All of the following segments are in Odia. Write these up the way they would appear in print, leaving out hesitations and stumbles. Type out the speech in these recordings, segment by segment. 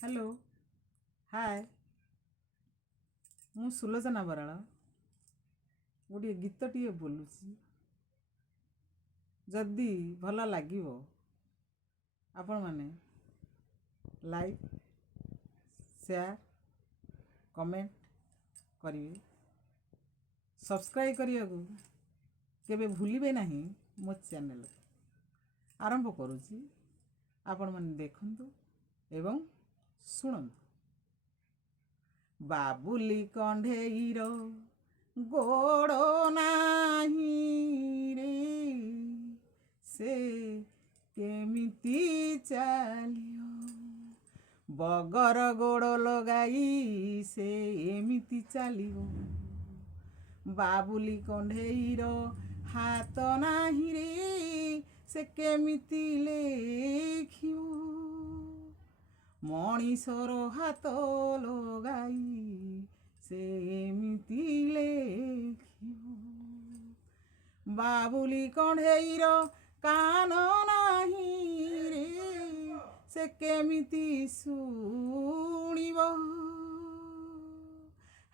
ହ୍ୟାଲୋ ହାଏ ମୁଁ ସୁଲୋଚନା ବରାଳ ଗୋଟିଏ ଗୀତଟିଏ ବୋଲୁଛି। ଯଦି ଭଲ ଲାଗିବ ଆପଣମାନେ ଲାଇକ୍ ସେୟାର କମେଣ୍ଟ କରିବେ, ସବସ୍କ୍ରାଇବ୍ କରିବାକୁ କେବେ ଭୁଲିବେ ନାହିଁ। ମୋ ଚ୍ୟାନେଲ ଆରମ୍ଭ କରୁଛି, ଆପଣମାନେ ଦେଖନ୍ତୁ ଏବଂ ଶୁଣନ୍ତୁ। ବାବୁଲି କଣ୍ଢେଇର ଗୋଡ଼ ନାହିଁ ରେ, ସେ କେମିତି ଚାଲିବ? ବଗର ଗୋଡ଼ ଲଗାଇ ସେ ଏମିତି ଚାଲିବ। ବାବୁଲି କଣ୍ଢେଇର ହାତ ନାହିଁ ରେ, ସେ କେମିତି ଲେଖିବ? ମଣିଷର ହାତ ଲଗାଇ ସେ ଏମିତି ଲେଖିବ। ବାବୁଲି କଣ୍ଢେଇର କାନ ନାହିଁ ରେ, ସେ କେମିତି ଶୁଣିବ?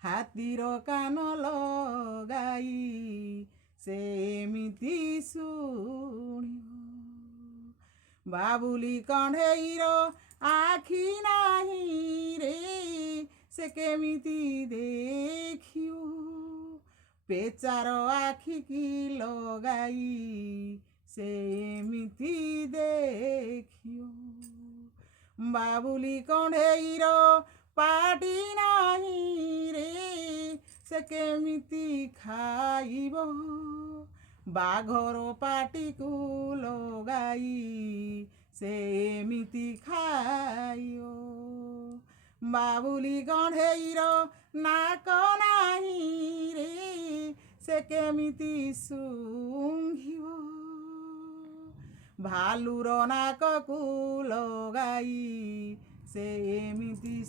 ହାତୀର କାନ ଲଗାଇ ସେ ଏମିତି ଶୁଣିବ। ବାବୁଲି କଣ୍ଢେଇର ଆଖି ନାହିଁ ରେ, ସେ କେମିତି ଦେଖିବ? ପେଚାର ଆଖିକି ଲଗାଇ ସେ ଏମିତି ଦେଖିବ। ବାବୁଲି କଣ୍ଢେଇର ପାଟି ନାହିଁ ରେ, ସେ କେମିତି ଖାଇବ? ବାଘର ପାଟିକୁ ଲଗାଇ ସେ ଏମିତି ଖାଇବ। ବାବୁଲି କଣ୍ଢେଇର ନାକ ନାହିଁ ରେ, ସେ କେମିତି ଶୁଙ୍ଘିବ? ଭାଲୁର ନାକକୁ ଲଗାଇ ସେ ଏମିତି